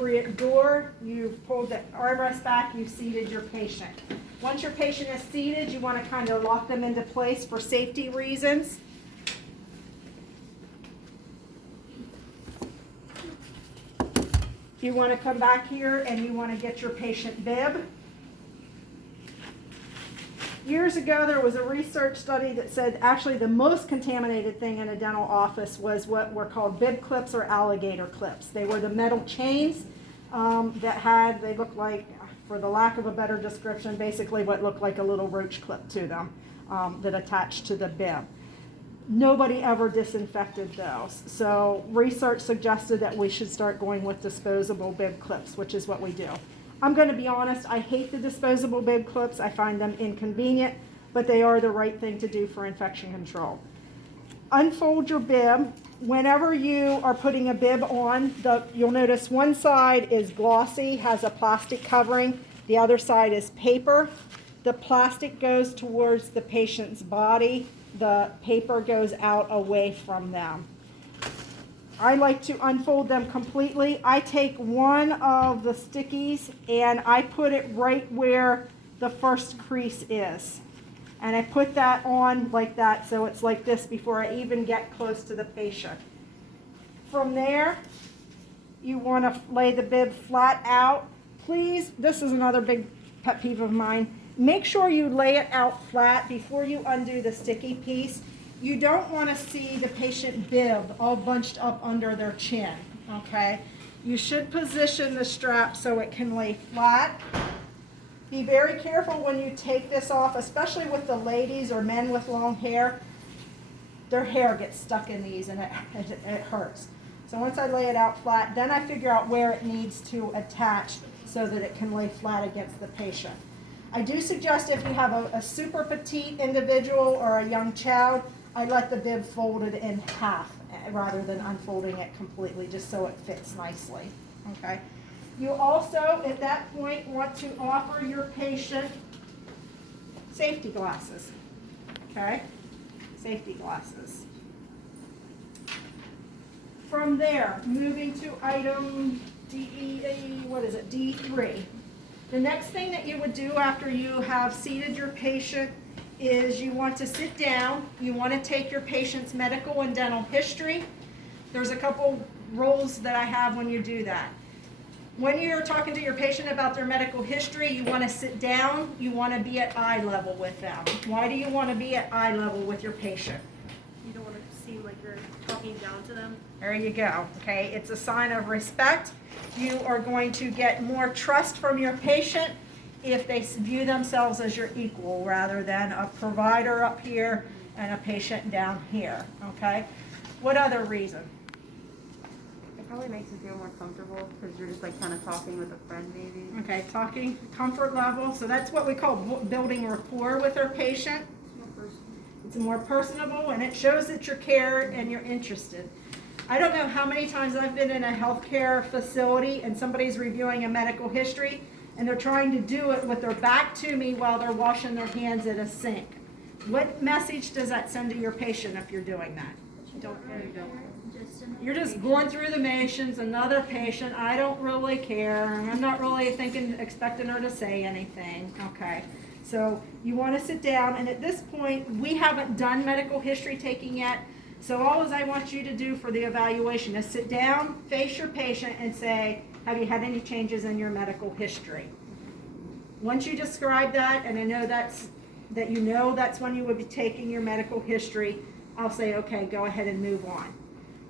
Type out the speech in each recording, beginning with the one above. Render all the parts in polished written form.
appropriate door, you've pulled the armrest back, you've seated your patient. Once your patient is seated, you want to kind of lock them into place for safety reasons. You want to come back here and you want to get your patient bib. Years ago, there was a research study that said actually the most contaminated thing in a dental office was what were called bib clips or alligator clips. They were the metal chains they looked like, for the lack of a better description, basically what looked like a little roach clip to them that attached to the bib. Nobody ever disinfected those. So research suggested that we should start going with disposable bib clips, which is what we do. I'm going to be honest, I hate the disposable bib clips. I find them inconvenient, but they are the right thing to do for infection control. Unfold your bib. Whenever you are putting a bib on, you'll notice one side is glossy, has a plastic covering. The other side is paper. The plastic goes towards the patient's body. The paper goes out away from them. I like to unfold them completely. I take one of the stickies and I put it right where the first crease is. And I put that on like that, so it's like this before I even get close to the patient. From there, you want to lay the bib flat out. Please, this is another big pet peeve of mine. Make sure you lay it out flat before you undo the sticky piece. You don't want to see the patient bib all bunched up under their chin, okay? You should position the strap so it can lay flat. Be very careful when you take this off, especially with the ladies or men with long hair. Their hair gets stuck in these and it hurts. So once I lay it out flat, then I figure out where it needs to attach so that it can lay flat against the patient. I do suggest if you have a super petite individual or a young child, I let the bib folded in half rather than unfolding it completely, just so it fits nicely, okay? You also, at that point, want to offer your patient safety glasses, okay? Safety glasses. From there, moving to item D3. The next thing that you would do after you have seated your patient is you want to sit down. You want to take your patient's medical and dental history. There's a couple rules that I have when you do that. When you're talking to your patient about their medical history, you want to sit down. You want to be at eye level with them. Why do you want to be at eye level with your patient? You don't want to seem like you're talking down to them. There you go, okay? It's a sign of respect. You are going to get more trust from your patient if they view themselves as your equal rather than a provider up here and a patient down here, okay? What other reason? It probably makes you feel more comfortable because you're just like kind of talking with a friend maybe. Okay, talking, comfort level. So that's what we call building rapport with our patient. It's more personable and it shows that you care and you're interested. I don't know how many times I've been in a healthcare facility and somebody's reviewing a medical history and they're trying to do it with their back to me while they're washing their hands at a sink. What message does that send to your patient if you're doing that? Don't care. You're just going through the motions, another patient, I don't really care, I'm not really expecting her to say anything, okay. So you want to sit down, and at this point, we haven't done medical history taking yet, so all I want you to do for the evaluation is sit down, face your patient, and say, have you had any changes in your medical history? Once you describe that, and I know that's when you would be taking your medical history, I'll say, okay, go ahead and move on.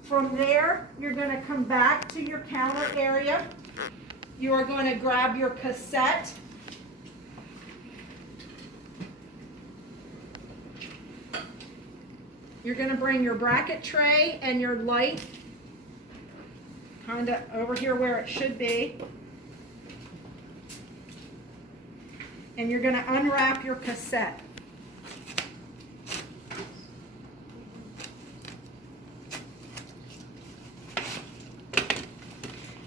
From there, you're going to come back to your counter area. You are going to grab your cassette. You're going to bring your bracket tray and your light kind of over here where it should be. And you're going to unwrap your cassette.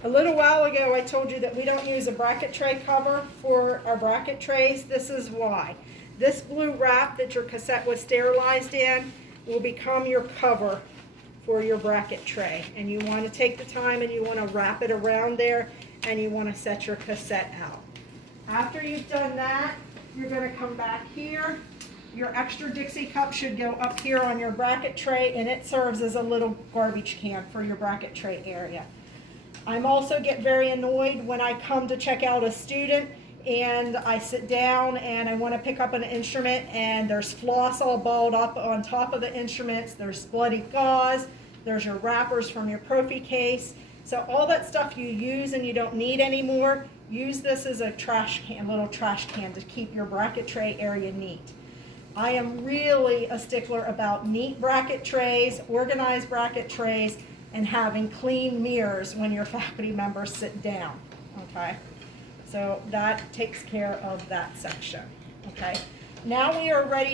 A little while ago, I told you that we don't use a bracket tray cover for our bracket trays. This is why. This blue wrap that your cassette was sterilized in will become your cover for your bracket tray. And you want to take the time and you want to wrap it around there. and you want to set your cassette out. After you've done that, you're going to come back here. Your extra Dixie cup should go up here on your bracket tray, and it serves as a little garbage can for your bracket tray area. I'm also get very annoyed when I come to check out a student and I sit down and I want to pick up an instrument and there's floss all balled up on top of the instruments, there's bloody gauze, there's your wrappers from your Profi case. So all that stuff you use and you don't need anymore, use this as a trash can, little trash can to keep your bracket tray area neat. I am really a stickler about neat bracket trays, organized bracket trays, and having clean mirrors when your faculty members sit down, okay? So that takes care of that section, okay? Now we are ready